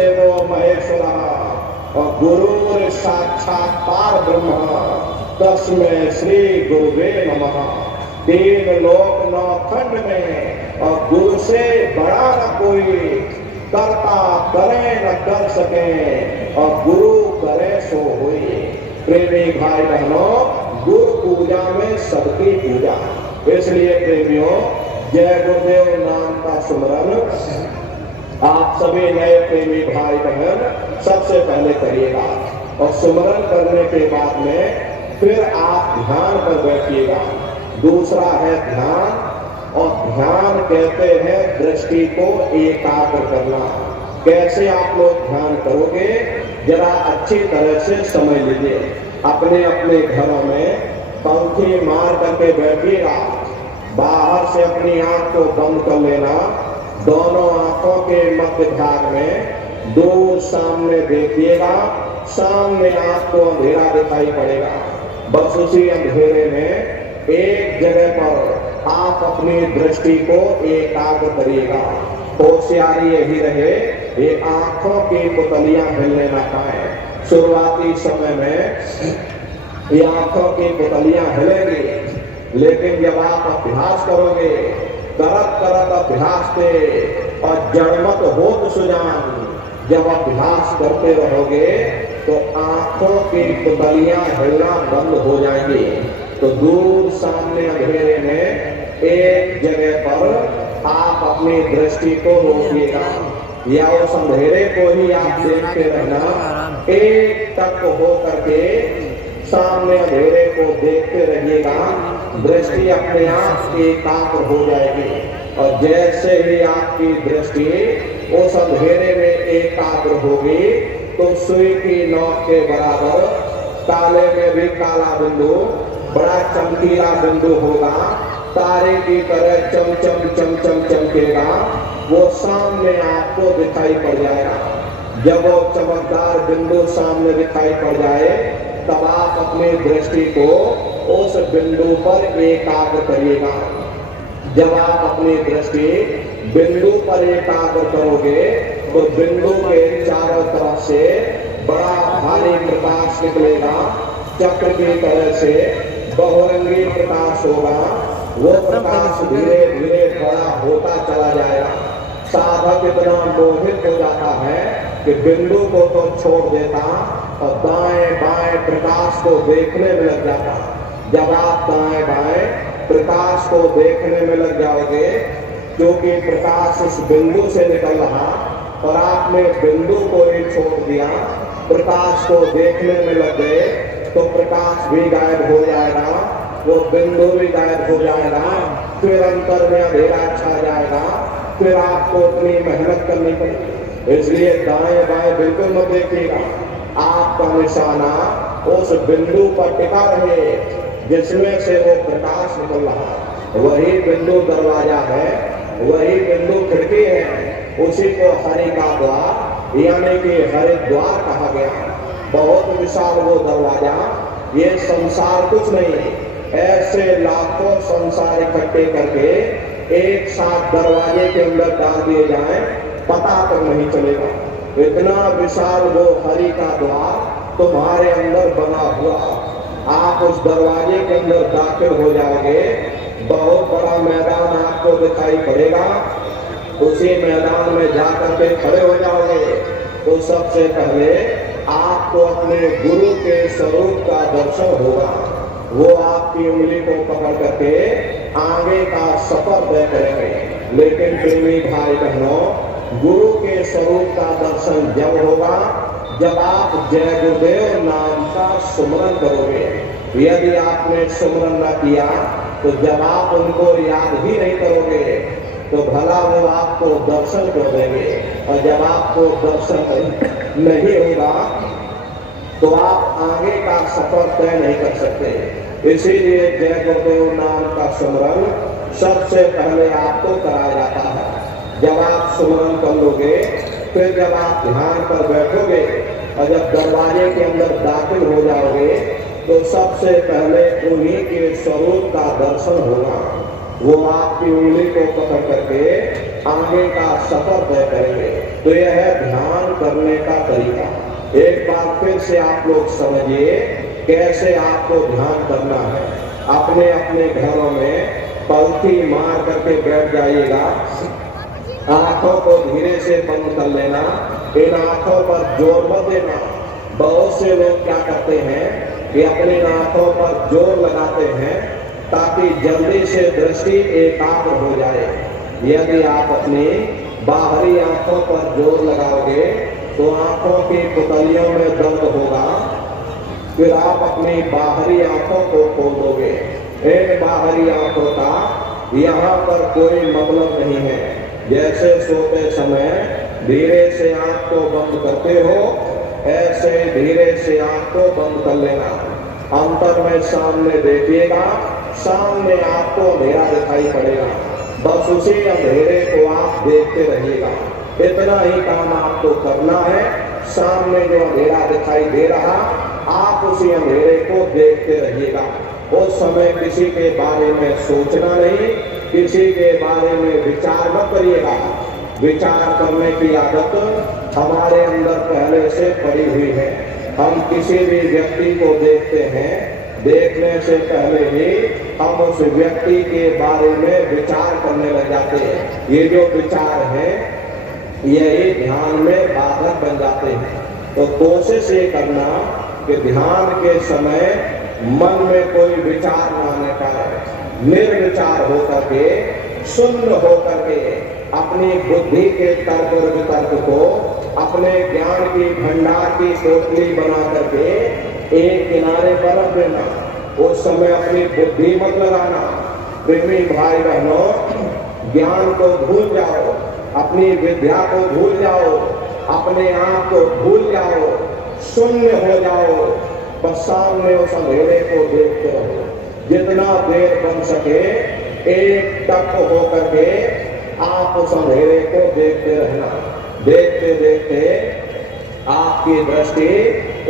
गुरुर्देवो महेश्वरः और गुरुर् साक्षात् पार ब्रह्म तस्मै श्री गुरुवे नमः। तीन लोक नौ खंड में और गुरु से बड़ा न कोई, करता करे न कर सके और गुरु करे सो होई। प्रेमी भाई बहनों, गुरु पूजा में सबकी पूजा, इसलिए प्रेमियों जय गुरुदेव नाम का सुमरन आप सभी नए प्रेमी भाई बहन सबसे पहले करिएगा और सुमरन करने के बाद में फिर आप ध्यान पर बैठिएगा। दूसरा है ध्यान, और ध्यान कहते हैं दृष्टि को एकाग्र करना। कैसे आप लोग ध्यान करोगे जरा अच्छी तरह से समझ लीजिए। अपने अपने घरों में पंखी मार करके बैठिएगा, बाहर से अपनी आंख को बंद कर लेना, दोनों आंखों के मध्य भाग में दूर सामने देखिएगा, सामने आपको अंधेरा दिखाई पड़ेगा। बस उसी अंधेरे में एक जगह पर आप अपनी दृष्टि को एकाग्र करिएगा। होशियारी यही रहे ये आंखों की पुतलियां हिलने न पाए। शुरुआती समय में ये आंखों की पुतलियां हिलेंगी, लेकिन जब आप अभ्यास करोगे, करत करत अभ्यास से और जड़मत होत सुजान, जब अभ्यास करते रहोगे तो आंखों की पुतलियां हिलना बंद हो जाएंगी। तो दूर सामने अंधेरे में एक जगह पर आप अपनी दृष्टि को रोकिएगा या उस अंधेरे को ही आप देखते रहना। एक टक हो करके सामने अंधेरे को देखते रहिएगा, दृष्टि अपने आप एकाग्र हो जाएगी। और जैसे ही आपकी दृष्टि उस अंधेरे में एकाग्र होगी तो सुई की नोक के बराबर काले में भी काला बिंदु, बड़ा चमकीला बिंदु होगा, तारे की तरह चमचम चमचम चमकेगा, वो सामने आपको दिखाई पड़ जाएगा। जब वो चमकदार बिंदु सामने दिखाई पड़ जाए तब आप अपनी दृष्टि को उस बिंदु पर एकाग्र करिएगा। जब आप अपनी दृष्टि बिंदु पर एकाग्र करोगे तो बिंदु के चारों तरफ से बड़ा भारी प्रकाश निकलेगा, चक्र की तरह से बहुरंगी प्रकाश होगा। वो प्रकाश धीरे धीरे बड़ा होता चला जाएगा। साधक इतना मोहित हो जाता है कि बिंदु को तो छोड़ देता और दाएं बाएं प्रकाश को देखने में लग जाता। जब आप दाएं बाएं प्रकाश को देखने में लग जाओगे, क्योंकि प्रकाश उस बिंदु से निकल रहा और आपने बिंदु को ही छोड़ दिया, प्रकाश को देखने में लग गए, तो प्रकाश भी गायब हो जाएगा, वो बिंदु भी गायब हो जाएगा, फिर अंतर में अंधेरा छा जाएगा, फिर आपको अपनी मेहनत करनी पड़ेगी। इसलिए दाएं बाएं बिल्कुल मत देखिएगा, आपका निशाना उस बिंदु पर टिका रहे जिसमें से वो प्रकाश निकल रहा। वही बिंदु दरवाजा है, वही बिंदु खिड़की है, उसी को हरि का द्वार यानी कि हरिद्वार कहा गया। बहुत विशाल वो दरवाजा, ये संसार कुछ नहीं। ऐसे लाखों संसार इकट्ठे करके एक साथ दरवाजे के अंदर डाल दिए जाएं, पता तक नहीं चलेगा। इतना विशाल वो हरि का द्वार तुम्हारे अंदर बना हुआ। आप उस दरवाजे के अंदर दाखिल हो जाओगे, बहुत बड़ा मैदान आपको दिखाई पड़ेगा। उसी मैदान में जाकर के खड़े हो जाओगे तो सबसे पहले आपको अपने गुरु के स्वरूप का दर्शन होगा। वो आपकी उंगली को पकड़ करके आगे का सफर तय करेंगे। लेकिन प्रेमी भाई बहनों, गुरु के स्वरूप का दर्शन जब होगा जब आप जय गुरुदेव नाम का सुमरन करोगे। यदि आपने सुमरन न किया तो जब आप उनको याद ही नहीं करोगे तो भला वो आपको दर्शन कर देंगे, और जब आपको दर्शन नहीं होगा तो आप आगे का सफर तय नहीं कर सकते। इसीलिए जय गुरुदेव नाम का सुमरन सबसे पहले आपको कराया जाता है। जब आप सुमरन कर लोगे, फिर जब आप ध्यान पर बैठोगे और जब दरवाजे के अंदर दाखिल हो जाओगे तो सबसे पहले उन्हीं के स्वरूप का दर्शन होगा। वो आपकी उंगली को पकड़ करके आगे का सफर तय करेंगे। तो यह है ध्यान करने का तरीका। एक बार फिर से आप लोग समझिए कैसे आपको ध्यान करना है। अपने अपने घरों में पलथी मार करके बैठ जाइएगा, आंखों को धीरे से बंद कर लेना, इन आंखों पर जोर मत देना। बहुत से लोग क्या करते हैं कि अपनी आंखों पर जोर लगाते हैं ताकि जल्दी से दृष्टि एकाग्र हो जाए। यदि आप अपनी बाहरी आंखों पर जोर लगाओगे तो आंखों की पुतलियों में दर्द होगा, फिर आप अपनी बाहरी आंखों को खोल दोगे। इन बाहरी आंखों का यहाँ पर कोई मतलब नहीं है। जैसे सोते समय धीरे से आंख को बंद करते हो, ऐसे धीरे से आंख को बंद कर लेना। अंतर में सामने देखिएगा, सामने आपको अंधेरा दिखाई पड़ेगा, बस उसी अंधेरे को आप देखते रहिएगा। इतना ही काम आपको करना है। सामने जो अंधेरा दिखाई दे रहा, आप उसी अंधेरे को देखते रहिएगा। उस समय किसी के बारे में सोचना नहीं, किसी के बारे में विचार मत करिएगा। विचार करने की आदत हमारे अंदर पहले से पड़ी हुई है। हम किसी भी व्यक्ति को देखते हैं, देखने से पहले ही हम उस व्यक्ति के बारे में विचार करने लग जाते हैं। ये जो विचार है यही ध्यान में बाधक बन जाते हैं। तो कोशिश ये करना कि ध्यान के समय मन में कोई विचार ना आने पाए, निर्विचार होकर के, शून्य होकर के अपनी बुद्धि के तर्क और वितर्क को अपने ज्ञान की भंडार की टोकरी बना करके एक किनारे पर रख देना। उस समय अपनी बुद्धि मत लगाना। प्रेमी भाई बहनों, ज्ञान को भूल जाओ, अपनी विद्या को भूल जाओ, अपने आप को भूल जाओ, शून्य हो जाओ, बस सामने उस अंधेरे को देखते रहो। जितना देर बन सके एक टक होकर के आप उस अंधेरे को देखते रहना। देखते देखते आपकी दृष्टि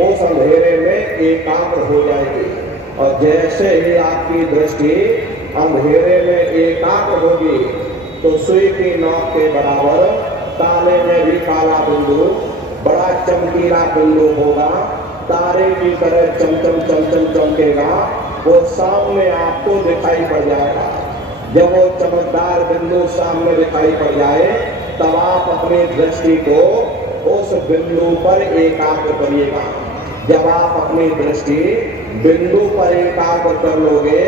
उस अंधेरे में एकाग्र हो जाएगी, और जैसे ही आपकी दृष्टि अंधेरे में एकाग्र होगी तो सुई की नोक के बराबर ताले में भी काला बिंदु, बड़ा चमकीला बिंदु होगा, तारे की तरह चमचम चमचम चमकेगा, वो सामने आपको दिखाई पड़ जाएगा। जब वो चमकदार बिंदु सामने दिखाई पड़ जाए तब आप अपनी दृष्टि को उस बिंदु पर एकाग्र करिएगा। जब आप अपनी दृष्टि बिंदु पर एकाग्र कर लोगे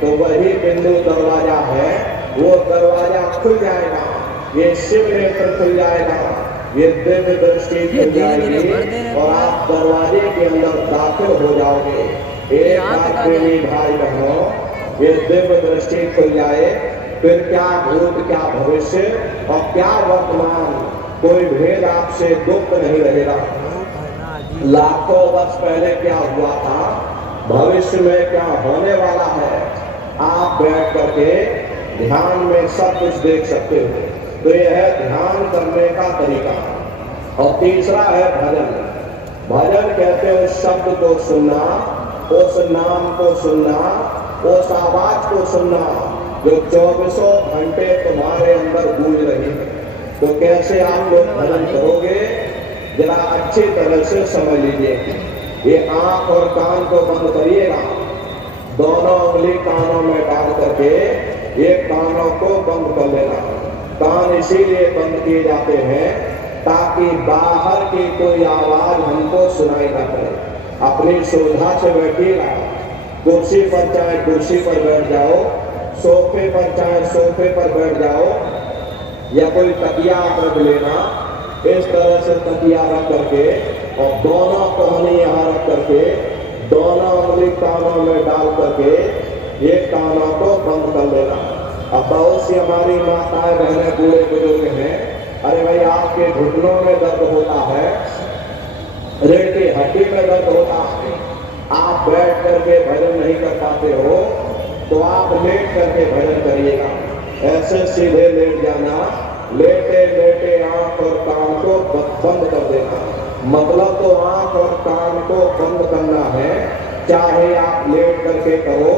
तो वही बिंदु दरवाजा है, वो दरवाजा खुल जाएगा, ये शिव नेत्र खुल जाएगा, ये दिव्य दृष्टि खुल जाएगी और आप दरवाजे के अंदर दाखिल हो जाओगे। एक बात प्रेमी भाई बहनों, ये दिव्य दृष्टि खुल जाए, फिर क्या भूत, क्या भविष्य और क्या वर्तमान, कोई भेद आपसे गुप्त नहीं रहेगा। लाखों वर्ष पहले क्या हुआ था, भविष्य में क्या होने वाला है, आप बैठ करके ध्यान में सब कुछ देख सकते हो। तो यह है ध्यान करने का तरीका। और तीसरा है भजन। भजन कहते हैं उस शब्द को सुनना, उस नाम को सुनना, उस आवाज को सुनना जो 24 घंटे तुम्हारे अंदर गूंज रही है। तो कैसे आप लोग भजन करोगे, जरा अच्छी तरह से समझ लीजिए। ये आंख और कान को बंद करिएगा, दोनों उंगली कानों में डाल करके ये कानों को बंद कर लेना। कान इसीलिए बंद किए जाते हैं ताकि बाहर की कोई आवाज हमको सुनाई ना पड़े। अपनी सुविधा से बैठिएगा, कुर्सी पर चाहे कुर्सी पर बैठ जाओ, सोफे पर चाहे सोफे पर बैठ जाओ, या कोई तकिया रख लेना, इस तरह से तकिया रख करके और दोनों कोहनी यहाँ रख करके दोनों उंगली कानों में डाल करके ये कानों को बंद कर लेना। अब बहुत सी हमारी माताएं बहनें बूढ़े बुजुर्ग हैं, अरे भाई आपके घुटनों में दर्द होता है, रीढ़ की हड्डी में दर्द होता है, आप बैठ करके भजन नहीं कर पाते हो, तो आप लेट करके भजन करिएगा। ऐसे सीधे लेट जाना, लेटे लेटे आंख और कान को बंद कर देना। मतलब तो आंख और कान को बंद करना है, चाहे आप लेट करके करो,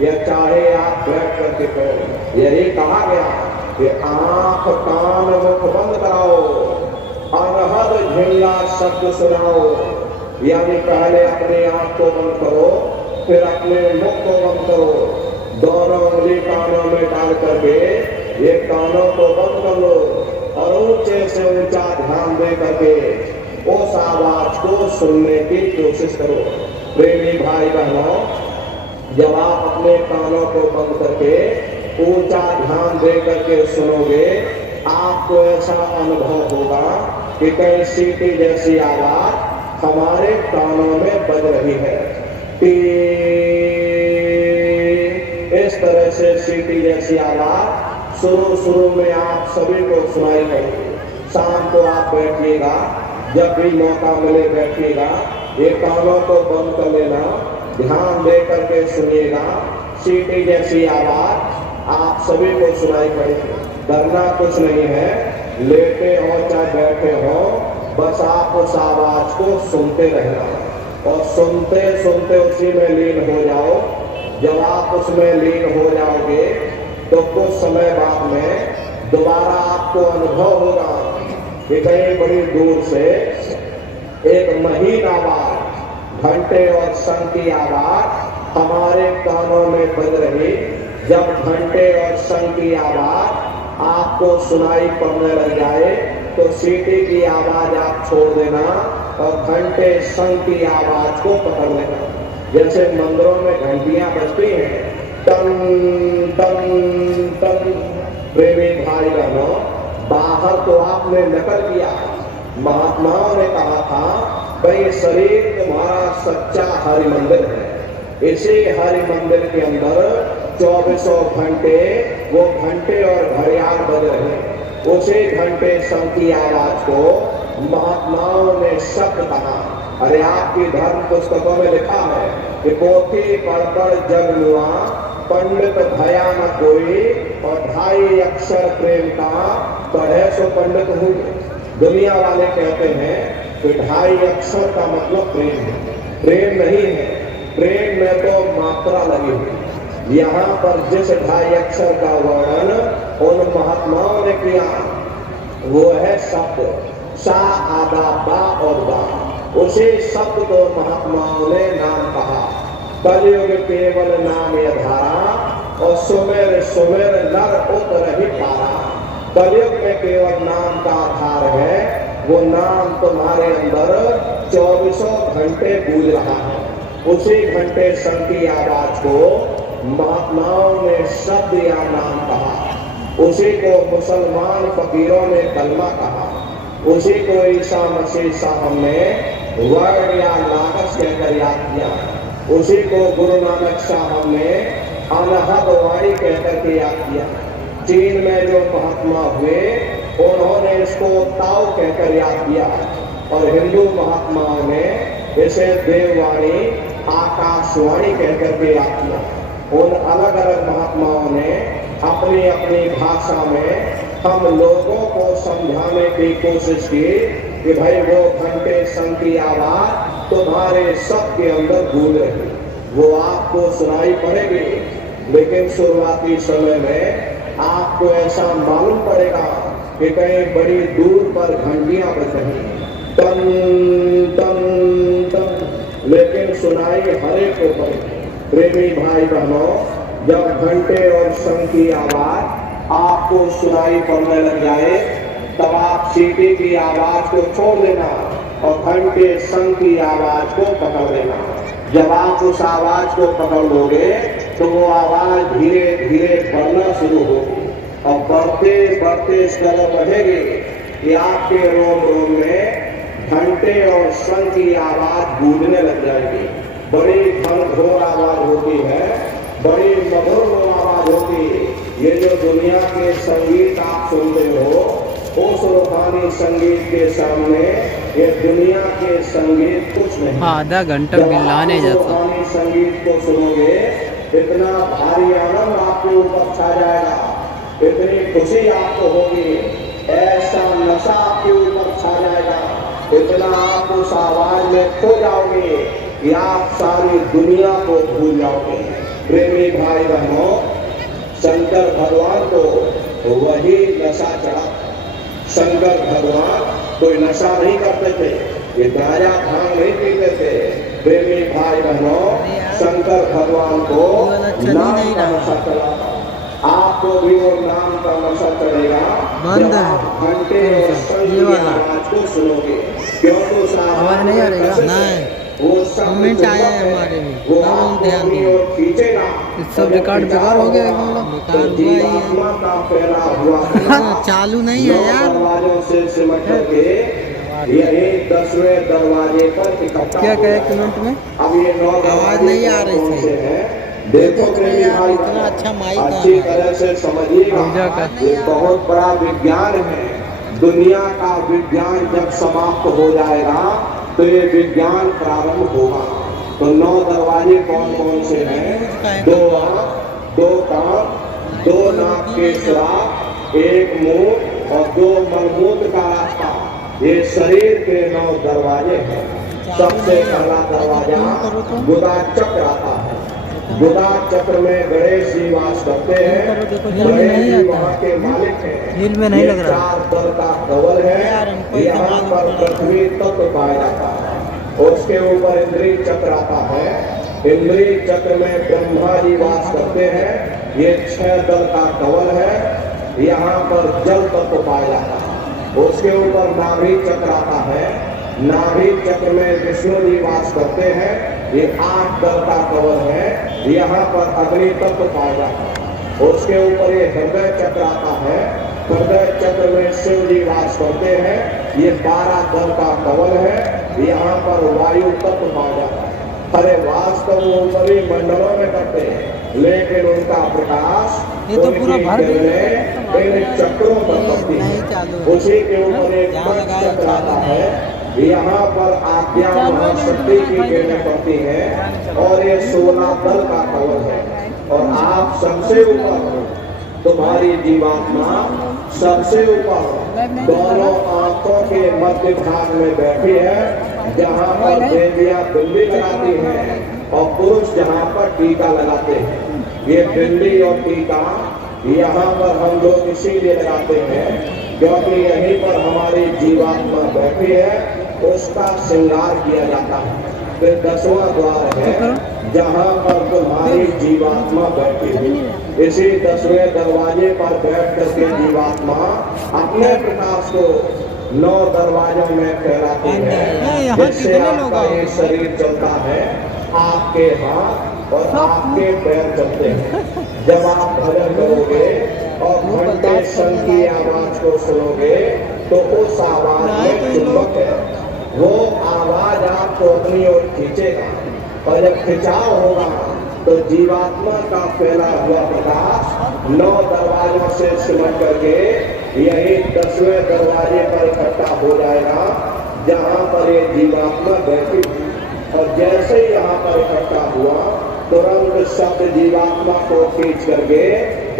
या चाहे आप बैठ करके करो। यही कहा गया कि आंख कान मुख बंद कराओ, अनहद झिंगा शब्द सुनाओ। यानी पहले अपनी आंख को बंद करो, फिर अपने मुख को बंद करो, दोनों उंगली कानों में डाल करके ये कानों को बंद कर लो और ऊंचे से ऊंचा ध्यान दे करके उस आवाज को सुनने की कोशिश करो। प्रेमी भाई बहनों, जब आप अपने कानों को बंद करके ऊंचा ध्यान दे करके सुनोगे, आपको ऐसा अनुभव होगा कि कहीं सीटी जैसी आवाज हमारे कानों में बज रही है। इस तरह से सीटी जैसी आवाज शुरू में आप सभी को सुनाई पड़ेगी। शाम को आप बैठिएगा, जब भी मौका मिले बैठिएगा, ये कानों को बंद कर लेना, ध्यान दे करके सुनिएगा। सीटी जैसी आवाज आप सभी को सुनाई पड़ेगी। डरना कुछ नहीं है, लेटे हो चाहे बैठे हो, बस आप उस आवाज को सुनते रहना और सुनते सुनते उसी में लीन हो जाओ। जब आप उसमें लीन हो जाओगे तो कुछ समय बाद में दोबारा आपको अनुभव होगा कि कहीं बड़ी दूर से एक महीन आवाज, घंटे और शंख की आवाज हमारे कानों में बज रही। जब घंटे और शंख की आवाज आपको सुनाई पड़ने लग जाए तो सीटी की आवाज आप छोड़ देना और घंटे शंख की आवाज को पकड़ लेना। जैसे मंदिरों में घंटियां बजती हैं, टन टन टन। प्रेमी भाई बहनों, बाहर तो आपने नकल किया। महात्माओं ने कहा था भाई शरीर तुम्हारा सच्चा हरि मंदिर है। इसी हरि मंदिर के अंदर 24 घंटे वो घंटे और घड़ियाल बज रहे हैं। उसी घंटे शंख की आवाज को महात्माओं ने शब्द कहा। अरे आपकी धर्म पुस्तकों में लिखा है कि पोथी पढ़ जग मुआ, पंडित भया न कोई, और 2.5 अक्षर प्रेम का पढ़े सो पंडित हुए। दुनिया वाले कहते हैं कि 2.5 अक्षर का मतलब प्रेम है। प्रेम नहीं है, प्रेम में तो मात्रा लगी हुई। यहाँ पर जिस 2.5 अक्षर का वर्णन उन महात्माओं ने किया वो है शब्द सा, आदा, बा और बा। उसी शब्द को महात्माओं ने नाम कहा। कलयुग केवल नाम यधारा और सुमेर सुमेर नर उतर ही पारा। कलयुग में केवल नाम का आधार है, वो नाम तुम्हारे अंदर 24 घंटे गूंज रहा है। उसी घंटे शंख की आवाज को महात्माओं ने शब्द या नाम कहा। उसी को मुसलमान फकीरों ने कलमा कहा। उसी को ईसा मसीह साहब ने वर्ण या लागस कहकर याद किया। उसी को गुरु नानक साहब ने अनहद वाणी कहकर के याद किया। चीन में जो महात्मा हुए उन्होंने इसको ताओ कहकर याद किया और हिंदू महात्माओं ने इसे देववाणी, आकाशवाणी कहकर के याद किया। उन अलग अलग महात्माओं ने अपनी अपनी भाषा में हम लोगों को समझाने की कोशिश की कि भाई वो घंटे शंख की आवाज तुम्हारे सबके अंदर गूंज रही, वो आपको सुनाई पड़ेगी। लेकिन शुरुआती समय में आपको ऐसा मालूम पड़ेगा कि कहीं बड़ी दूर पर घंटियां बज रही, टन टन टन, लेकिन सुनाई हर एक को पड़ेगी। प्रेमी भाई बहनों, जब घंटे और शंख की आवाज आपको सुनाई पड़ने लग जाए तब आप सीटी की आवाज को छोड़ देना और घंटे शंख की आवाज को पकड़ लेना। जब आप उस आवाज को पकड़ लोगे तो वो आवाज धीरे धीरे बढ़ना शुरू होगी और बढ़ते बढ़ते इस कदर बढ़ेगी कि आपके रोम रोम में घंटे और शंख की आवाज गूंजने लग जाएगी। बड़ी घनघोर आवाज होती है, बड़ी मधुर आवाज होती है। ये जो दुनिया के संगीत आप सुनते हो, उस रूहानी संगीत के सामने ये दुनिया के संगीत कुछ नहीं। आधा घंटा मिलाने जाता। रूहानी संगीत को सुनोगे इतना भारी आनंद आपके ऊपर छा जाएगा, इतनी खुशी आपको होगी, ऐसा नशा आपके ऊपर छा जाएगा, इतना आप उस आवाज में खो जाओगे कि आप सारी दुनिया को भूल जाओगे। प्रेमी भाई बहनों, शंकर भगवान को वही नशा चढ़ा। शंकर भगवान कोई नशा नहीं करते थे, ये गांजा भांग नहीं पीते थे। प्रेमी भाई बहनों, शंकर भगवान को नाम का नशा चढ़ा। आपको भी वो नाम का नशा चढ़ेगा जब आप घंटे और शंख की आवाज को सुनोगे, क्योंकि उस आवाज नहीं आ रही में ना वो शब्द कमेंट आया है हमारे में, वो तब हम आपको ध्यान अपनी दें। ओर खींचेगा। इस सब रिकॉर्ड बेकार हो गया है, तो जीवात्मा का फैला हुआ चालू नहीं है यार। दरवाजों से सिमट करके यही 10वें दरवाजे पर इकट्ठा क्या कहे होगा। कमेंट में? अब ये 9 आवाज नहीं आ रही कौन थी। से हैं? देखो प्रेमी भाई, इतना अच्छा माइक अच्छी तरह से समझिएगा, पूजा का। ये बहुत बड़ा विज्ञान है। दुनिया का विज्ञान जब समाप्त हो जाएगा तो ये विज्ञान प्रारंभ होगा। तो 9 दरवाजे कौन कौन से हैं? 2 आंख, 2 कान, 2 नाक के सुराख, 1 मुंह और 2 मलमूत्र का रास्ता, ये शरीर के 9 दरवाजे हैं। सबसे पहला दरवाजा बुधा चक्र आता है। बुधा चक्र में गणेश जी वास करते हैं। गणेश जी वहाँ के मालिक हैं। दिल में नहीं लग रहा। 4 दल का कवल है। यहाँ पर पृथ्वी तत्व पाया जाता है। उसके ऊपर इंद्रिय चक्र आता है। इंद्रिय चक्र में ब्रह्मा जी वास करते हैं। ये 6 दल का कवल है। यहाँ पर जल तत्व पाया जाता है। उसके ऊपर नाभि चक्र आता है। नाभि चक्र में विष्णु जी वास करते हैं। ये 8 दल का कवल है। यहाँ पर अग्नि तत्व पाया जाता है। उसके ऊपर ये हृदय चक्र आता है। हृदय चक्र में शिव जी वास करते हैं। ये 12 दल का कवल है। यहाँ पर वायु तत्व पाया जाता है। अरे वास्तव वो ऊपरी मंडलों में करते हैं, लेकिन उनका प्रकाश ये तो पूरा भर इन चक्रों पर पड़ती है। उसी के ऊपर एक चक्र आता है। यहाँ पर आज्ञा महाशक्ति की किरणें पड़ती हैं और ये 16 दल का कवल है। और आप सबसे ऊपर, तुम्हारी जीवात्मा सबसे ऊपर दोनों आंखों के मध्य भाग में बैठी है, जहाँ पर देवियां बिंदी लगाती हैं और पुरुष जहाँ पर टीका लगाते हैं। ये बिंदी और टीका यहाँ पर हम लोग इसीलिए लगाते हैं क्योंकि यहीं पर हमारी जीवात्मा बैठी है, उसका श्रृंगार किया जाता है। फिर 10वां द्वार है जहाँ पर तुम्हारी जीवात्मा बैठी है। इसी 10वें दरवाजे पर बैठ करके जीवात्मा अपने प्रकाश को 9 दरवाजों में फैलाती है। जिससे आपका ये शरीर चलता है, आपके हाथ और आपके पैर चलते हैं। जब आप भजन करोगे और घंटे शंख की आवाज को सुनोगे तो उस आवाज में चुंबक है, वो आवाज आपको अपनी ओर खींचेगा। और जब खिंचाव होगा तो जीवात्मा का फैला हुआ प्रकाश 9 दरवाजों से सिमट करके यही 10वें दरवाजे पर इकट्ठा हो जाएगा, जहाँ पर ये जीवात्मा बैठी। और जैसे ही यहाँ पर इकट्ठा हुआ, तुरंत शब्द जीवात्मा को खींच करके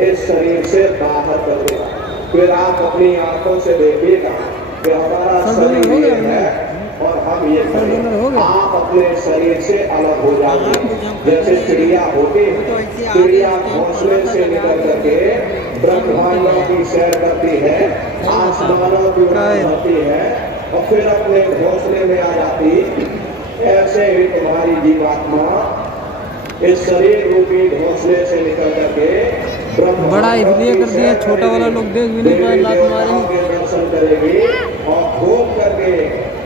इस शरीर से बाहर कर देगा। फिर आप अपनी आंखों से देखिएगा कि हमारा शरीर ये है और हम ये करें। आप अपने शरीर से अलग हो जाएंगे। जैसे चिड़िया होती है, चिड़िया घोंसले से निकल करके ब्रह्मांडों की सैर करती है, आसमानों की उड़ान भरती है और फिर अपने घोंसले में आ जाती। ऐसे ही तुम्हारी जीवात्मा इस शरीर रूपी घोंसले से निकल करके बड़ा इसलिए कर दिया, छोटा वाला लोग देख भी नहीं पाए, लात मारे। दर्शन करेगी और घूम करके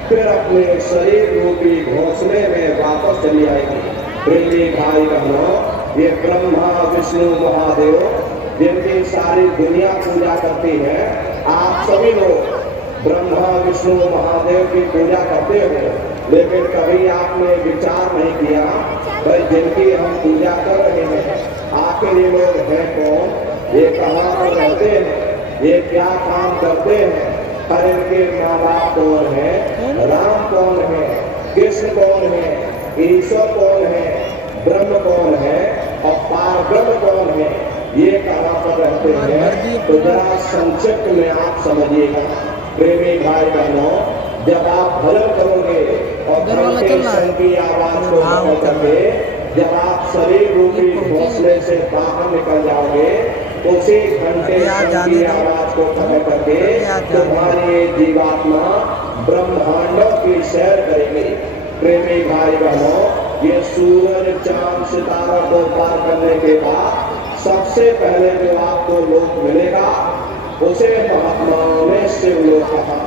फिर अपने शरीर रूपी घोंसले में वापस चली आएगी। प्रेमी भाई बहनों, ये ब्रह्मा विष्णु महादेव जिनकी सारी दुनिया पूजा करती है, आप सभी लोग ब्रह्मा विष्णु महादेव की पूजा करते हो, लेकिन कभी आपने विचार नहीं किया भाई जिनकी हम पूजा कर रहे हैं आखिर ये लोग हैं कौन, ये कहाँ पर रहते हैं, ये क्या काम करते हैं, हर इनके माँ बाप कौन है, राम कौन है, कृष्ण कौन है, ईश्वर कौन है, ब्रह्म कौन है और पार ब्रह्म कौन है, ये कहाँ पर रहते हैं। तो जरा संक्षिप्त में आप समझिएगा। प्रेमी भाई बहनों, जब आप भजन करोगे और की आवाज को करके जब आप शरीर रूपी घोंसले से बाहर निकल जाओगे, उसी घंटे की आवाज को खत्म करके तुम्हारी जीवात्मा ब्रह्मांडों की सैर करेगी। प्रेमी भाई बहनों, ये सूरज चांद सितारों को पार करने के बाद सबसे पहले जो आपको लोक मिलेगा, उसे महात्माओं ने शिवलोक कहा।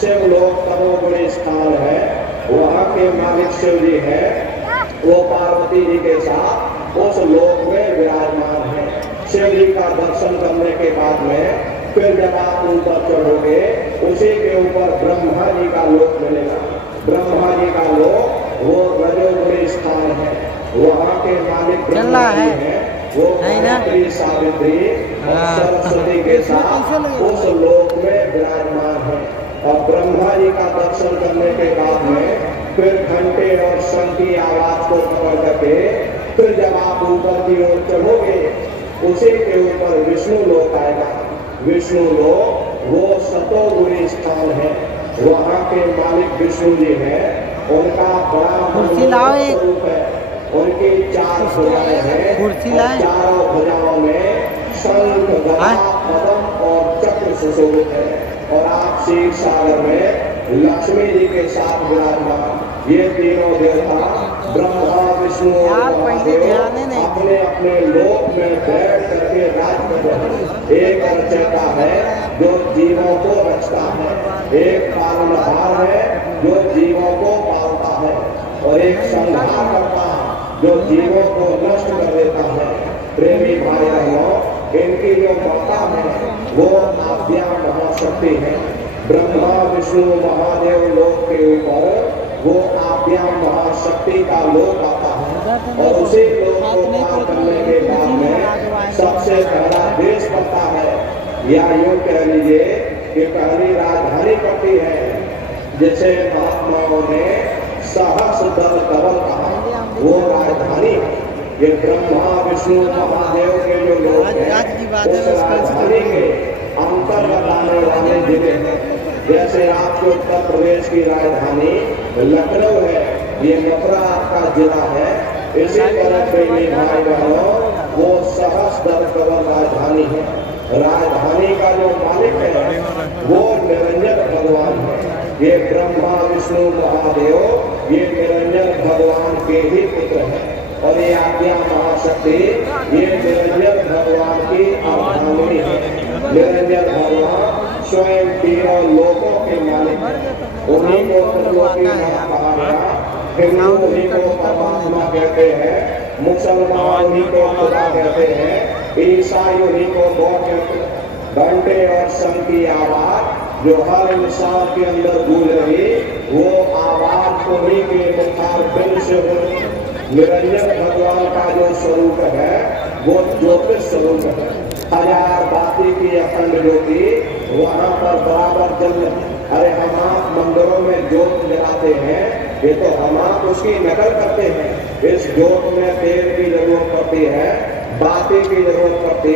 शिवलोक तमोगुणी स्थान है, वहाँ के मालिक शिव जी है, वो पार्वती जी के साथ उस लोक में विराजमान है। शिव जी का दर्शन करने के बाद में फिर जब आप ऊपर चढ़ोगे, उसी के ऊपर ब्रह्मा जी का लोक मिलेगा। ब्रह्मा जी का लोक वो रजोगुणी स्थान है, वहाँ के मालिक ब्रह्मा जी हैं, वो गायत्री सावित्री और सरस्वती के साथ उस लोक में विराजमान है। और ब्रह्मा जी का दर्शन करने के बाद में फिर घंटे और शंख की आवाज को पकड़ करके फिर जब आप ऊपर की ओर चढ़ोगे, उसी के ऊपर विष्णु लोक आएगा। विष्णु लोक वो सतोगुणी स्थान है, वहाँ के मालिक विष्णु जी हैं, उनका बड़ा स्वरूप है। उनकी 4 भुजाएं हैं, चारों भुजाओं में शंख, गदा, पद्म और चक्र सुशोभित है। और आप क्षीर सागर में लक्ष्मी जी के साथ विराजमान, ये तीनों देवता ब्रह्मा विष्णु और महादेव अपने अपने लोक में बैठ करके राज कर रहे हैं। एक रचयिता है जो जीवों को रचता है, एक पालनहार है जो जीवों को पालता है, और एक संहार करता है जो जीवों को नष्ट कर देता है। प्रेमी भाई बहनों, इनकी जो माता है वो आद्या महाशक्ति है। ब्रह्मा विष्णु महादेव लोक के ऊपर वो आद्या महाशक्ति का लोक आता है, और उसी लोक को पार करने के बाद में सबसे पहला देश पड़ता है, या यूं कह लीजिए कि पहली राजधानी पड़ती है, जिसे महात्माओं ने सहस्र दल कवल कहा, वो राजधानी है। ये ब्रह्मा विष्णु महादेव के जो लोग हैं, उस राजधानी के अंतर्गत आने वाले जिले हैं। जैसे आपके उत्तर प्रदेश की राजधानी लखनऊ है, ये मथुरा आपका जिला है। इसी तरह प्रेमी भाई बहनों, वो सहस्र दल कवल राजधानी है। राजधानी का जो मालिक है वो निरंजन भगवान है। ये ब्रह्मा विष्णु महादेव ये निरंजन भगवान के ही पुत्र हैं, और ये आज्ञा महाशक्ति ये निरंजन भगवान की अर्धांगिनी है। निरंजन भगवान स्वयं तीनों लोकों के मालिक हैं। उन्हीं को त्रिलोकी कहा गया। हिंदू उन्हीं को परमात्मा कहते हैं, मुसलमान उन्हीं को खुदा कहते हैं, ईसाई उन्हीं को गॉड कहते हैं। घंटे और शंख की आवाज जो हर इंसान के अंदर गूंज रही, वो आवाज उन्हीं के मुखारबिंद से हो। निरंजन भगवान का जो स्वरूप है वो ज्योतिष स्वरूप है। 1000 बाती की अखंड ज्योति वहाँ पर बराबर जल रही। अरे हम आप मंदिरों में ज्योत जलाते हैं, ये तो हम आप उसकी नकल करते हैं। इस ज्योत में तेल की जरूरत पड़ती है, बाती की जरूरत पड़ती,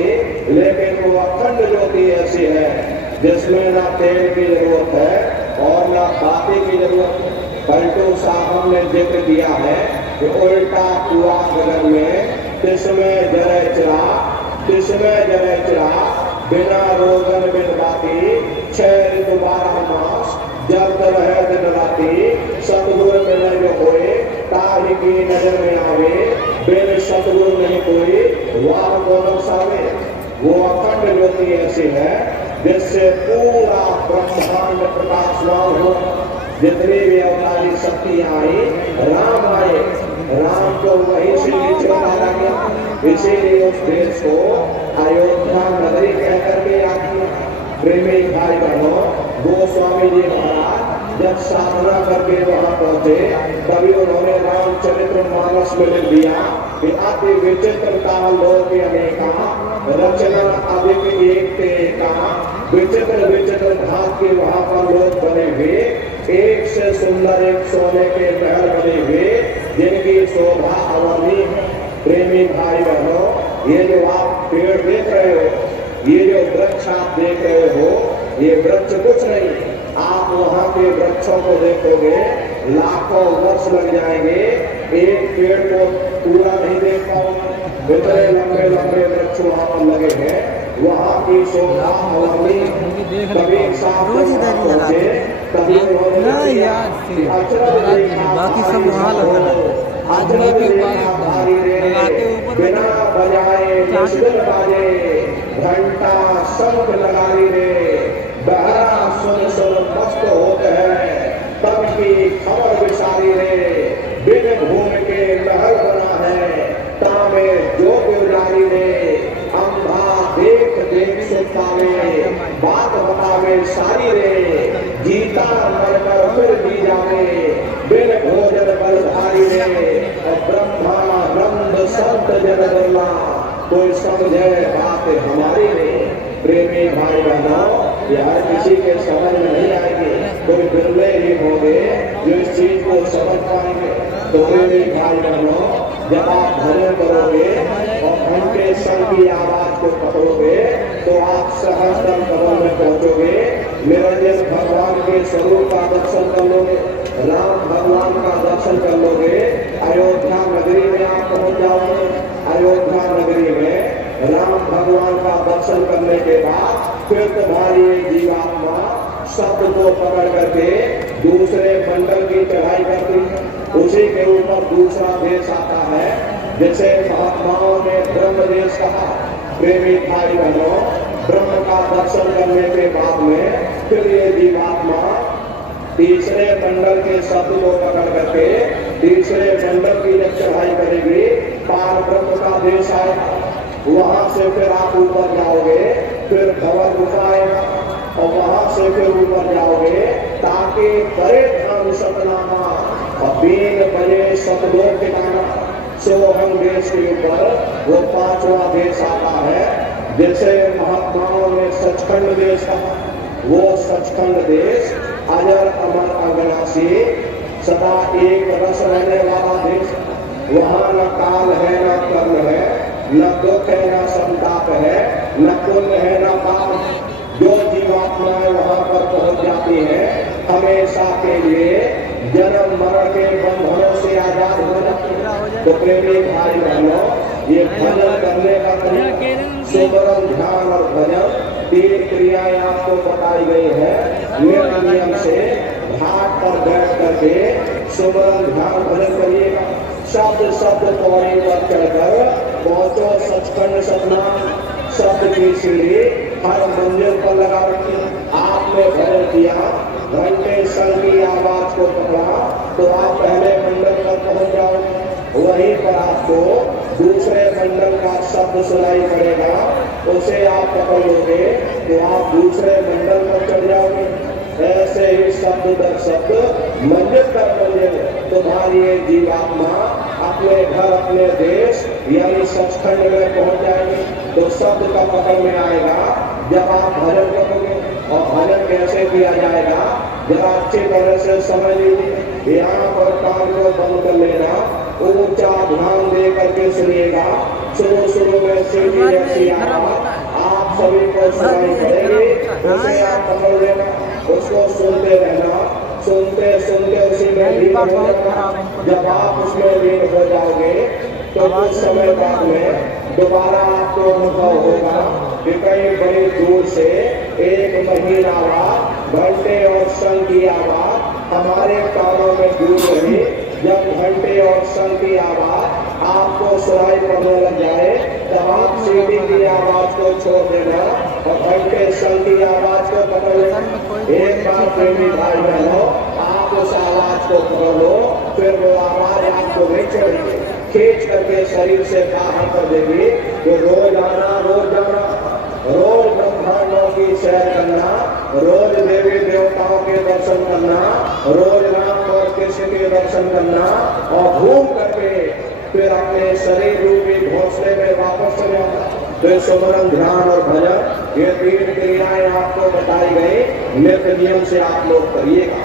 लेकिन वो अखंड ज्योति ऐसी है जिसमें ना तेल की जरूरत है और ना बाती की जरूरत है। पलटू साहब ने जिक्र किया है कि उल्टा कुआ गगन में तिसमें जरे चिराग, तिसमें जरे चिराग, बिना रोगन बिन बाती, 6 ऋतु 12 मास, जब रहे दिन राती, सतगुरु मिले जो होए, ताहि की नजर में आवे, बिन सतगुरु नहीं कोई, वाह गोलक सावे। वो अखंड ज्योति ऐसी है जिससे पूरा ब्रह्मांड प्रकाशमान हो। जितनी भी अवतारी शक्तियां आई, राम आए, राम को वहीं से नीचे उतारा गया, इसीलिए उस देश को अयोध्या नगरी कहकर के याद किया। प्रेमी भाई बहनों, गोस्वामी जी महाराज जब साधना करके वहां पहुंचे, तभी उन्होंने रामचरित्र मानस में लिख दिया कि अति विचित्रता लोक अनेका, रचना अधिक एक ते एका, विचित्र विचित्र भाग के वहां पर लोग बने हुए, एक से सुंदर एक सोने के महल बने हुए, जिनकी शोभा अवर्णीय है। प्रेमी भाई बहनों, ये जो आप पेड़ देख रहे हो, ये जो वृक्ष आप देख रहे हो, ये वृक्ष कुछ नहीं, आप वहाँ के वृक्षों को देखोगे, लाखों वर्ष लग जाएंगे, एक पेड़ को पूरा नहीं देख पाओगे। इतने लंबे लंबे वृक्ष वहाँ पर लगे हैं। वहाँ की शोभा हवामी कभी साफ पहुंचे, कभी बाकी सब वहाँ लगा आदमी के पास लगाते ऊपर बिना बजाए मुश्किल बाजे, घंटा शंख लगाई रे, बहरा सुन सुन मस्त होते हैं, तब की खबर विसारी रे, बिन भूम के महल बना है, तामे ज्योति उजारी रे, अंधा देख देख सुतावे, बात बतावे सारी रे, जीता मरकर फिर जी जावे, बिन भोजन बलधारी रे, और ब्रह्मा नंद संत जन गल्ला, कोई समझे बात हमारी रे। प्रेमी भाई बहनों, ये हर किसी के समझ में नहीं आएगी, कोई बिरले ही होंगे जो इस चीज को समझ पाएंगे। तो प्रेमी भाई बहनों, जब आप भजन करोगे और घंटे संग की आवाज को पकड़ोगे तो आप सहस्त्रम कमल में पहुंचोगे, निरंजन भगवान के स्वरूप का दर्शन कर लोगे, राम भगवान का दर्शन कर लोगे, अयोध्या नगरी में आप पहुंच जाओगे। अयोध्या नगरी में राम भगवान का दर्शन करने के बाद फिर तुम्हारी जीवात्मा शब्द को पकड़ करके दूसरे मंडल की चढ़ाई करती है। उसी के ऊपर दूसरा देश आता है, जिसे महात्माओं ने ब्रह्म देश कहा। प्रेमी भाई बहनों, ब्रह्म का दर्शन करने के बाद में फिर ये जीवात्मा तीसरे मंडल के शब्द को पकड़ करके तीसरे मंडल की जब चढ़ाई करेगी, पार ब्रह्म का देश आएगा। वहां से फिर आप ऊपर जाओगे, फिर भवन गुफा आएगा, और वहां से फिर ऊपर जाओगे ताकि करे धाम सतनामा, और 3 बजे सतलोक ठिकाना। सोहम देश के ऊपर वो 5वां देश आता है, जिसे महात्माओं ने सचखंड देश कहा। वो सचखंड देश अजर अमर अविनाशी सदा एक रस रहने वाला देश। वहाँ न काल है, न कर्म है, न दुख है, न संताप है, न पुण्य है, न पाप। जो जीवात्माएं वहाँ पर पहुंच जाती हैं, हमेशा के लिए जन्म मरण के बंधनों से आजाद हो जाती है। तो प्रेमी भाई बहनों, ये भजन करने का तरीका, सुमरन, ध्यान और भजन 3 क्रियाएं आपको बताई गई है। नियम से घाट पर बैठ करके सुमरन, ध्यान, भजन करिएगा। शब्द शब्द पौड़ी पर चढ़कर पहुंचो सचखंड सतनाम। शब्द की सीढ़ी हर मंजिल पर लगा रखी। आपने भजन किया, घंटे संग की आवाज को पकड़ा, तो आप पहले मंडल पर पहुंच जाओगे। वहीं पर आपको दूसरे मंडल का शब्द सुनाई पड़ेगा, उसे आप पकड़ लोगे तो आप दूसरे मंडल पर चढ़ जाओगे। ऐसे ही शब्द दर शब्द, मंजिल दर मंजिल तुम्हारी जीवात्मा अपने घर, अपने देश यानी सचखंड में पहुंच जाएगी। तो शब्द का पकड़ में आएगा जब आप भजन करोगे। और भजन कैसे किया जाएगा, जरा अच्छी तरह से समझ लीजिए। यहाँ पर कान को बंद कर लेना, ऊंचा ध्यान दे करके सुनिएगा। शुरू में सीधी ऐसी आवाज आप सभी को सुनाई पड़ेगी, उसे आप पकड़ लेना, उसको सुनते रहना। सुनते सुनते उसी में लीन हो जाना। जब आप उसमें लीन हो जाओगे तो कुछ समय बाद में दोबारा आपको अनुभव होगा कि कई बड़ी दूर से एक महीन आवाज, घंटे और शंख की आवाज हमारे कानों में गूंज रही। जब घंटे और शंख की आवाज आपको सुनाई पड़ने लग जाए, तब आप सीटी की आवाज को छोड़ देना और घंटे शंख की आवाज को पकड़ लेना। एक बार प्रेमी भाई बहनों, आप उस आवाज को पकड़ लो, फिर वो आवाज आपको नहीं छोड़ेगी, खींच करके शरीर से बाहर कर देगी। तो रोज आना, रोज जाना, रोज ब्रह्मांडों की सैर करना, रोज देवी देवताओं के दर्शन करना, रोज राम और कृष्ण के दर्शन करना, और घूम करके फिर अपने शरीर रूपी घोंसले में वापस चले आना। तो सुमरन, ध्यान और भजन, ये 3 क्रियाएं आपको बताई गई। नित्य नियम से आप लोग करिएगा।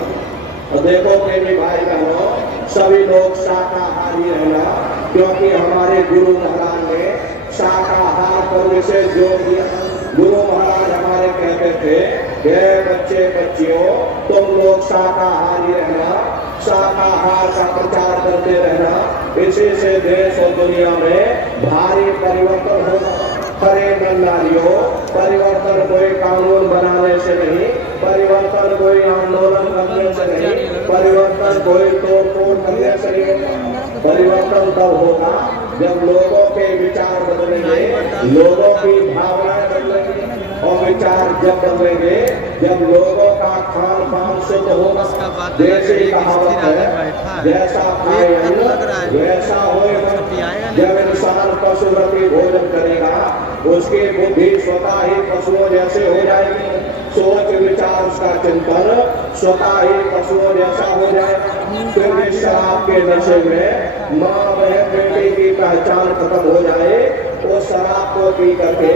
और देखो प्रेमी भाई बहनों, सभी लोग शाकाहारी रहना, क्योंकि हमारे गुरु महाराज ने शाकाहार पर विशेष जोर दिया। गुरु महाराज हमारे कहते थे हे बच्चे बच्चियों, तुम लोग शाकाहारी रहना, शाकाहार का प्रचार करते रहना। इसी से देश और दुनिया में भारी परिवर्तन होगा। हरे मन नारियों, परिवर्तन कोई कानून बनाने से नहीं, परिवर्तन कोई आंदोलन करने से नहीं, परिवर्तन कोई तोड़-फोड़ करने से नहीं होगा। परिवर्तन तब होगा जब लोगों के विचार बदलेंगे, लोगों की भावनाएं बदलेंगी, और विचार जब बदलेंगे जब लोगों का खान पान शुद्ध होगा। जैसे कहावत है, जैसा खाए अन्न वैसा होएगा। जब इंसान पशुवती भोजन करेगा, उसकी बुद्धि स्वतः ही पशुओं जैसे हो जाएगी। सोच विचार उसका चिंतन स्वतः ही पशुओं जैसा हो जाएगा। फिर इस शराब के नशे में माँ बहन बेटी की पहचान खत्म हो जाए, वो शराब को पी करके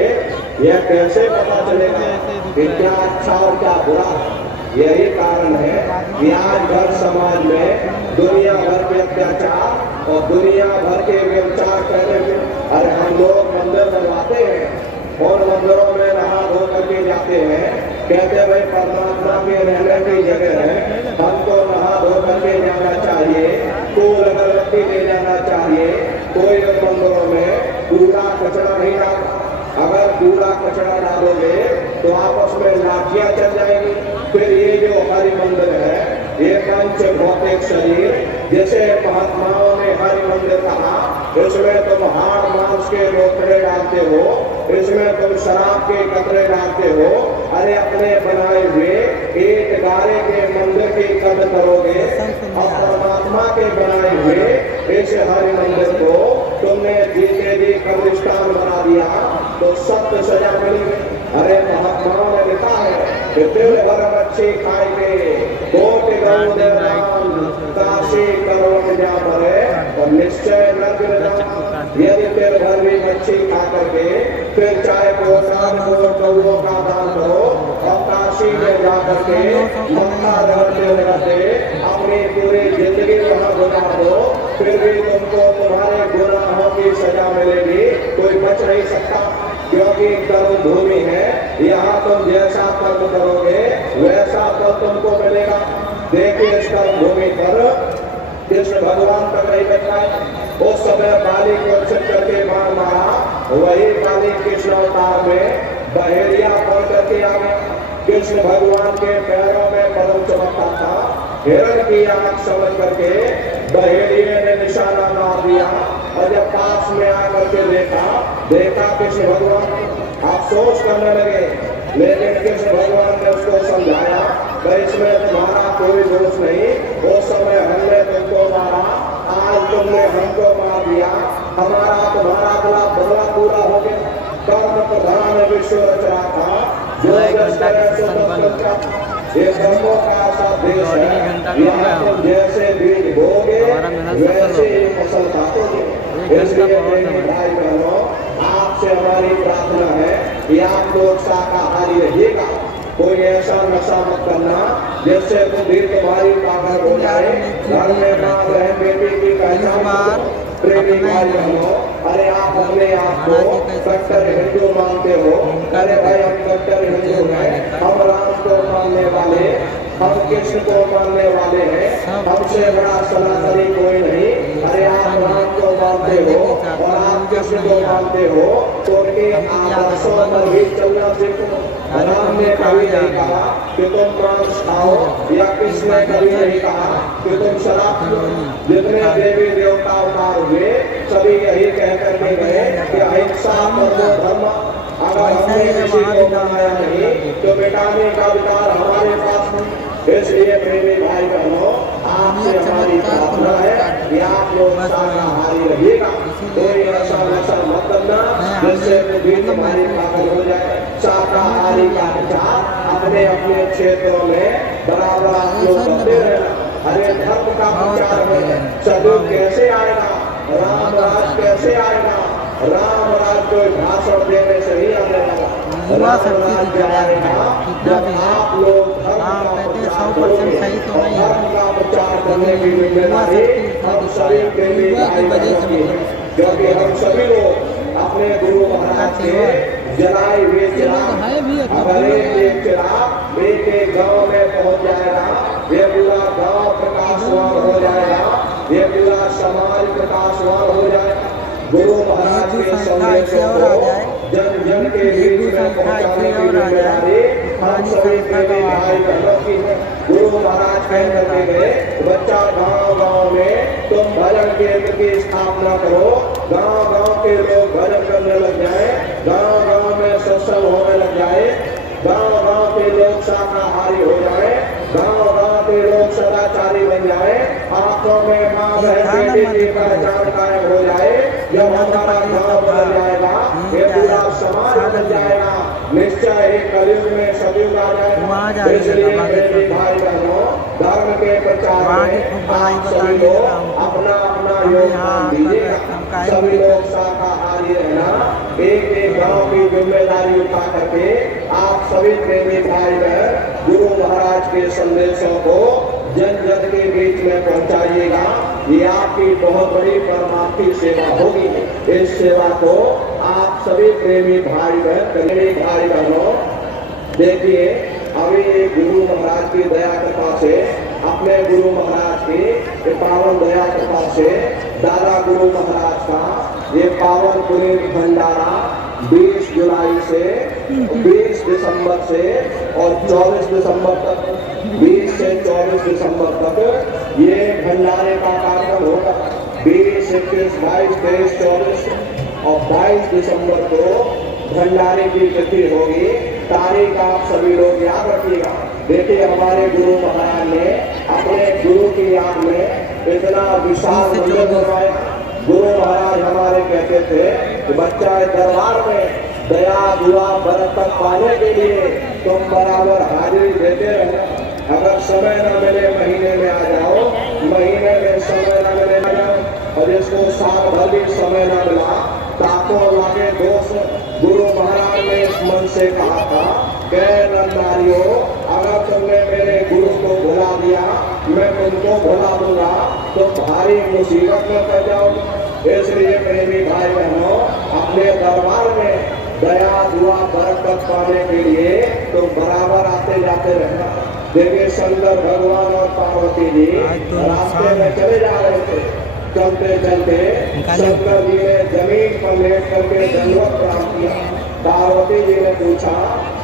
यह कैसे पता चलेगा कि क्या अच्छा और क्या बुरा है। यही कारण है कि आज भर समाज में दुनिया भर के अत्याचार और दुनिया भर के व्यभिचार करने में, अरे हम लोग मंदिर बनवाते हैं और मंदिरों में नहा धो करके जाते हैं, कहते भाई परमात्मा के रहने की जगह है, हमको नहा धो करके जाना चाहिए, फूल अगरबत्ती ले जाना चाहिए। कोई मंदिरों में कूड़ा कचरा नहीं डालता। अगर कूड़ा कचरा डालोगे तो आपस में लाठियां चल जाएंगी। फिर ये जो हरि मंदिर है, ये पंच भौतिक शरीर, जैसे महात्माओं ने हरि मंदिर कहा, इसमें तुम हाड़ मांस के रोकड़े डालते हो, इसमें तुम शराब के कतरे डालते हो। अरे अपने बनाए हुए एक गारे के मंदिर की कद करोगे, और परमात्मा के बनाए हुए इस हरि मंदिर को तुमने जीते जी कब्रिस्तान बना दिया तो सख्त सजा मिलेगी। अरे महात्माओं ने लिखा है कि दिल भर मच्छी खाएंगे, कोटि गौ देवदान, काशी करोड़ जा भरे और निश्चय नरक निदान। यदि दिल भर भी मच्छी खा करके फिर चाहे कोटान कौओं का दान करो और काशी में जा करके मक्का रहते अपनी पूरी जिंदगी वहां गुजार दो, फिर भी तुमको तुम्हारे गुनाहों की सजा मिलेगी। कोई बच नहीं सकता, क्योंकि कर्म भूमि है। यहाँ तुम जैसा कर्म करोगे वैसा फल तुमको मिलेगा। देखिए इस कर्म भूमि पर कृष्ण भगवान तक नहीं बच पाए। उस समय बाली को छिप करके मार मारा, वही बाली कृष्ण अवतार में बहेड़िया पड़ करके आ गया। कृष्ण भगवान के पैरों में पदम चमकता था, हिरण की आंख समझ करके बहेड़िए ने निशाना मार दिया, और जब पास में आकर के देखा कृष्ण भगवान अफसोस करने लगे। लेकिन कृष्ण भगवान ने उसको समझाया कि इसमें तुम्हारा कोई दोष नहीं, उस समय हमने तुमको मारा, आज तुमने हमको मार दिया, हमारा तुम्हारा बदला पूरा हो गया। कर्म प्रधान विश्व रच रहा था, जो ये कर्मों का ऐसा देश है, यहाँ तुम जैसे बीज बोगे वैसे ही फसल काटोगे। इसलिए भाई बहनों, आपसे हमारी प्रार्थना है कि आप लोग शाकाहारी रहिएगा। कोई ऐसा नशा मत करना जिससे बुद्धि तुम्हारी पागल हो जाए। घर में माँ बहन बेटी की पहचान प्रेमी भाई बहनों, अरे आप अपने आप को कट्टर हिंदू मानते हो, अरे भाई हम कट्टर हिंदू हैं, हम राम को मानने वाले, हम कृष्ण को मानने वाले हैं, हमसे बड़ा सनातनी कोई नहीं। अरे आप राम को मानते हो और आप कृष्ण को मानते हो, तो उनके आदर्शों पर भी चलना सीखो। राम ने कभी नहीं कहा कि तुम मांस खाओ, या कृष्ण ने कभी नहीं कहा कि तुम शराब पियो। जितने देवी देवता अवतार हुए सभी यही कहकर के गए कि अहिंसा परमो धर्म। अगर हमने किसी को बनाया नहीं तो मिटाने का अधिकार हमारे पास नहीं। इसलिए प्रेमी भाई बहनों, आपसे हमारी प्रार्थना है कि आप लोग शाकाहारी रहिएगा। कोई ऐसा नशा मत करना जिससे बुद्धि तुम्हारी पागल हो जाए। शाकाहारी का प्रचार अपने अपने क्षेत्रों में बराबर आप लोग करते रहना। अरे धर्म का प्रचार है, सदुग कैसे आएगा, राम राज कैसे आएगा। राम राज कोई भाषण देने से ही आने वाला, राम राज आएगा जब आप लोग धर्म का प्रचार करोगे। और धर्म का प्रचार करने की जिम्मेदारी हम सभी प्रेमी भाई बहनों की है, क्योंकि हम सभी लोग अपने गुरु महाराज के जलाए हुए चिराग, है भी है, अगर एक चिराग एक गांव में पहुंच जाएगा, ये पूरा गांव प्रकाशवान हो जाएगा, ये पूरा समाज प्रकाशवान हो जाएगा। गुरु महाराज के संदेशों को जन जन के बीच में पहुंचाने की जिम्मेदारी हम सभी प्रेमी भाई बहनों की है। गुरु महाराज कह करके गए, बच्चा गांव गांव में तुम भजन केंद्र की स्थापना करो, गांव गांव के लोग भजन करने लग जाए, गांव गांव में सत्संग होने लग जाए, गांव गांव के लोग शाकाहारी हो जाए, गांव गांव के लोग सदाचारी बन जाए, आंखों में मां बहन बेटे की पहचान कायम हो जाए। जब हमारा गांव बदल जाएगा, ये पूरा समाज बदल जाएगा, निश्चय ही कलयुग में सतयुग आ जाएगा। इसलिए मेरे भाई बहनों, धर्म के प्रचार में आप सभी लोग अपना अपना योगदान दीजिएगा। सभी लोग शाकाहारी रहना, एक एक गांव की जिम्मेदारी उठा करके आप सभी प्रेमी भाई बहन गुरु महाराज के संदेशों को जन जन के बीच में पहुंचाइएगा। ये आपकी बहुत बड़ी परमार्थी सेवा होगी। इस सेवा को आप सभी प्रेमी भाई बहनों देखिए, अभी गुरु महाराज की दया कृपा से, अपने गुरु महाराज की पावन दया कृपा से, दादा गुरु महाराज का ये पावन पुनीत भंडारा 20 जुलाई से 20 दिसंबर से और 24 दिसंबर तक, 20 से 24 दिसंबर तक ये भंडारे का कार्यक्रम होगा। 20, 21, 22, 23, 24 और 22 दिसंबर को भंडारे की तिथि होगी। तारीख आप सभी लोग याद रखिएगा। देखिए, हमारे गुरु महाराज ने अपने गुरु की याद में इतना विशाल मंदिर बनवाया। गुरु महाराज हमारे कहते थे कि बच्चा दरबार में दया दुआ बरकत पाने के लिए तुम बराबर हाजिरी देते रहना। अगर समय न मिले महीने में आ जाओ, महीने में समय न मिले आ जाओ, और जिसको साल भर भी समय न मिला, ताको लागे दोस्त गुरु महाराज ने इस मन से कहा था कि नंदारियों, अगर तुमने मेरे गुरु को भुला दिया, मैं तुमको भुला दूंगा तो भारी मुसीबत में पड़ जाओगे। इसलिए प्रेमी भाई बहनों, अपने दरबार में दया दुआ बरकत पाने के लिए तुम बराबर आते जाते रहना। देखिए, शंकर भगवान और पार्वती जी रास्ते में चले जा रहे थे। चलते चलते शंकर जी ने जमीन पर लेट करके दंडवत प्रणाम किया। पार्वती जी ने पूछा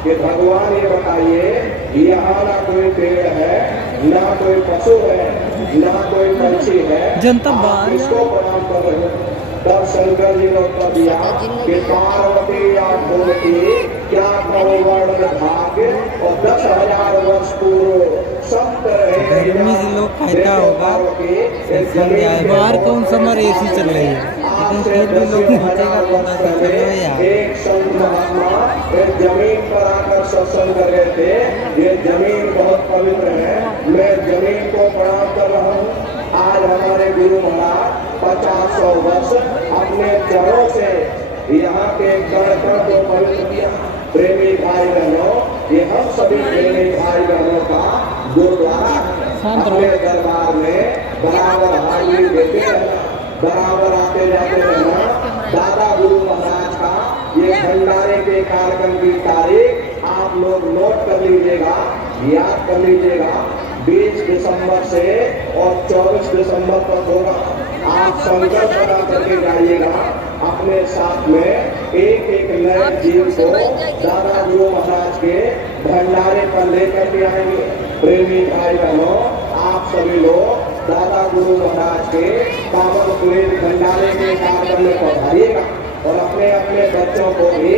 कि भगवान ये बताइए, यहाँ ना कोई पेड़ है, ना कोई पशु है, ना कोई पंछी है, आप किसको प्रणाम कर रहे हो? तब शंकर जी ने उत्तर दिया कि पार्वती या भूमि क्या कहो वर्ण भाग्य और 10,000 वर्ष पूर्व संत रहे। गर्मी से लोग कहता होगा बाहर कौन समर एसी चल रही है, लेकिन फिर भी लोग सोचेगा एक संत महात्मा एक जमीन पर आकर सत्संग कर रहे थे। ये जमीन बहुत पवित्र है, मैं जमीन को प्रणाम कर रहा हूँ। आज हमारे गुरु महाराज 50-100 वर्ष अपने चरणों से यहाँ के कण कण को पवित्र किया। प्रेमी भाई बहनों, ये हम सभी प्रेमी भाई बहनों का गुरुद्वारा अपने दरबार में बराबर हाजिरी देते रहना, बराबर आते जाते रहना। दादा गुरु महाराज का ये भंडारे के कार्यक्रम की तारीख आप लोग नोट कर लीजिएगा, याद कर लीजिएगा। 20 दिसंबर से और 24 दिसंबर तक होगा। आप संकल्प बना करके जाइएगा, अपने साथ में एक एक नए जीव को दादा गुरु महाराज के भंडारे पर लेकर के आएंगे। प्रेमी भाई बहनों, आप सभी लोग दादा गुरु महाराज के पावन पुनीत भंडारे के कार्यक्रम में पधारिएगा और अपने अपने बच्चों को भी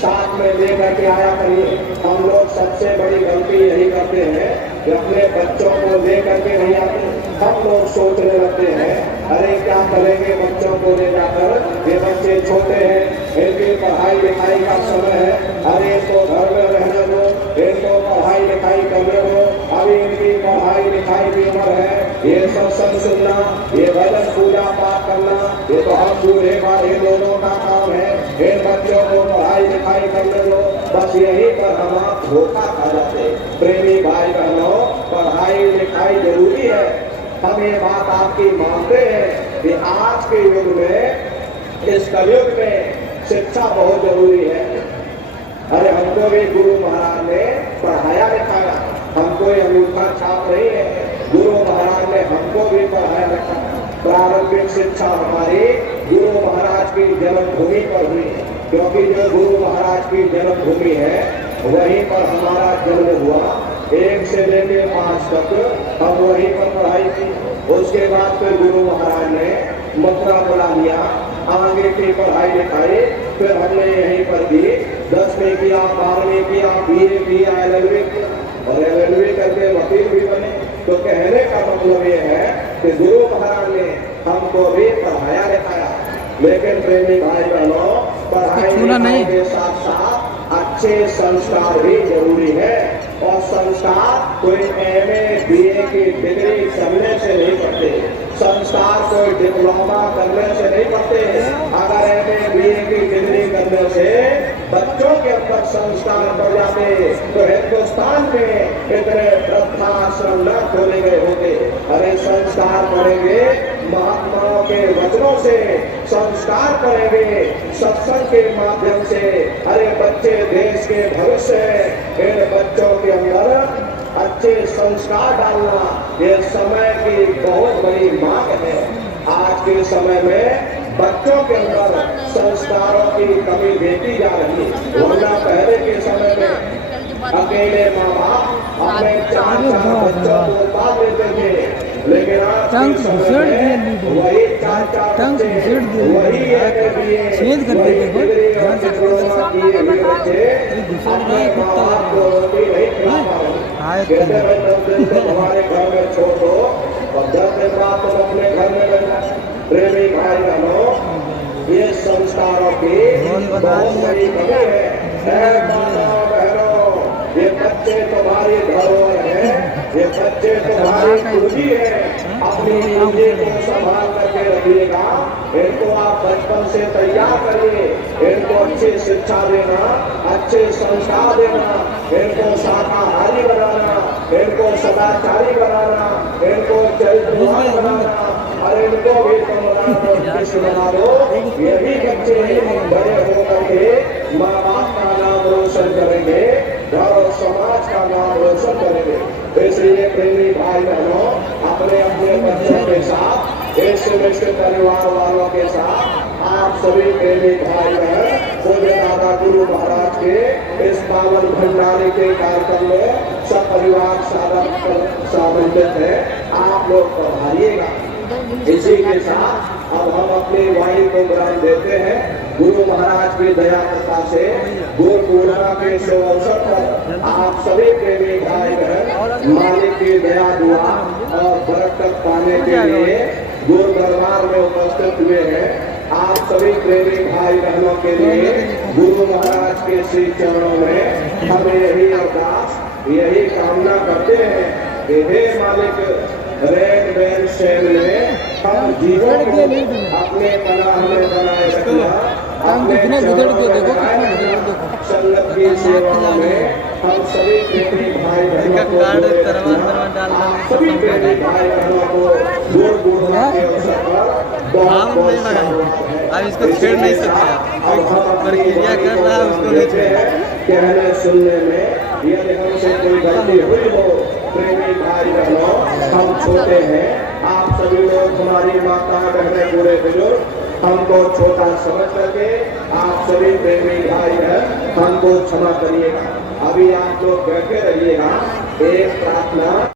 साथ में लेकर के आया करिए। हम लोग सबसे बड़ी गलती यही करते हैं कि अपने बच्चों को लेकर के नहीं आते। हम लोग सोचने लगते हैं, अरे क्या करेंगे बच्चों को ले जाकर, ये बच्चे छोटे हैं, इनकी पढ़ाई लिखाई का समय है, अरे इनको घर में रहने दो, इनको पढ़ाई लिखाई करने दो, अभी इनकी पढ़ाई लिखाई की उम्र है, ये सत्संग सुनना, ये भजन पूजा पाठ करना, ये तो हम बूढ़े वाले दोनों का काम है। इन बच्चों को पढ़ाई लिखाई करने दो, बस यही पर हम आप धोखा खा जाते। प्रेमी भाई बहनों, पढ़ाई लिखाई जरूरी है। हम ये बात आपकी मानते हैं कि आज के युग में, इस कलयुग में शिक्षा बहुत जरूरी है। अरे हमको भी गुरु महाराज ने पढ़ाया लिखाया, हमको ये अंगूठा छाप नहीं है, गुरु महाराज ने हमको भी पढ़ाया लिखाया। प्रारंभिक शिक्षा हमारी गुरु महाराज की जन्मभूमि पर हुई, क्योंकि जो गुरु महाराज की जन्मभूमि है वहीं पर हमारा जन्म हुआ। 1 से लेकर 5 तक हम वहीं पर पढ़ाई की। उसके बाद फिर गुरु महाराज ने मथुरा बुला लिया, आगे की पढ़ाई लिखाई फिर हमने यहीं पर की। 10वीं किया, 12वीं किया, BA किया, LLB किया और LLB करके वकील भी बने। तो कहने का मतलब ये है कि गुरु महाराज ने हमको भी पढ़ाया लिखाया। लेकिन प्रेमी भाई बहनों, पढ़ाई लिखाई के साथ साथ अच्छे संस्कार भी जरूरी है। और संस्कार कोई MA BA की डिग्री करने से नहीं पढ़ते, संस्कार कोई डिप्लोमा करने से नहीं पढ़ते। अगर MA BA की डिग्री करने से बच्चों के अंदर संस्कार बढ़ जाते तो हिंदुस्तान में इतने वृद्धाश्रम न खोले गए होते। अरे संस्कार पढ़ेंगे महात्माओं के वचनों से, संस्कार पढ़ेंगे सत्संग के माध्यम से। अरे बच्चे देश के भविष्य है, इन बच्चों के अंदर अच्छे संस्कार डालना ये समय की बहुत बड़ी मांग है। आज के समय में बच्चों के अंदर संस्कारों की कमी देखी जा रही है। वरना पहले के समय में अकेले माँ बाप अपने 4 बच्चों को पाल लेते थे, लेकिन आज के समय में वही 4 बच्चे वही छेद कर देते किए हुए बच्चे अपने माँ बाप को रोटी नहीं खिला पा रहे। कहते हैं 10 दिन तो हमारे घर में छोड़ दो और 10 दिन बाद तुम अपने घर में रहना। प्रेमी भाई बहनों, ये संस्कारों की बहुत बड़ी कमी है। माताओं बहनों, ये बच्चे तुम्हारी धरोहर है, ये बच्चे तुम्हारी पूंजी है। अपनी पूंजी को संभाल करके रखिएगा। इनको आप बचपन से तैयार करिए, इनको अच्छी शिक्षा देना, अच्छे संस्कार देना, इनको शाकाहारी बनाना, इनको सदाचारी बनाना, इनको चरित्रवान बनाना और इनको भी बना दो। यही बच्चे बड़े होकर के माँ बाप का नाम रोशन करेंगे, घर और समाज का नाम रोशन करेंगे। इसलिए प्रेमी भाई बहनों, अपने अपने बच्चों के साथ, इष्ट परिवार वालों के साथ आप सभी प्रेमी भाई बहन पूज्य दादा गुरु महाराज के इस पावन भंडारे के कार्यक्रम में सब परिवार सम्मिलित है। आप लोग पधारिएगा। इसी के साथ अब हम अपने वाणी प्रोग्राम देते हैं। गुरु महाराज की दया कृपा से गुरु पूर्णिमा के शुभ अवसर पर आप सभी प्रेमी भाई बहन मालिक की दया दुआ और बरकत पाने के लिए गुरु दरबार में उपस्थित हुए हैं। आप सभी प्रेमी भाई बहनों के लिए गुरु महाराज के श्री चरणों में हम यही अरदास, यही कामना करते हैं कि हे मालिक रेड बैल शैल में हम जीवन को अपने पनाह में बनाए रखना, अपने संगत की सेवा में हम सभी प्रेमी भाई बहनों को आप सभी प्रेमी भाई बहनों को गुरु पूर्णिमा के अवसर पर बहुत बहुत आप इसको छेड़ नहीं सकते। अब हम प्रक्रिया कर रहा है उसको लेते हैं। कहने सुनने में यदि हमसे कोई गलती हुई हो, प्रेमी भाई बहनों, हम छोटे हैं, आप सभी लोग हमारी माता बहनें बूढ़े बुजुर्ग हमको छोटा समझ करके आप सभी प्रेमी भाई बहन हमको क्षमा करिएगा। अभी आप लोग बैठे रहिएगा। एक प्रार्थना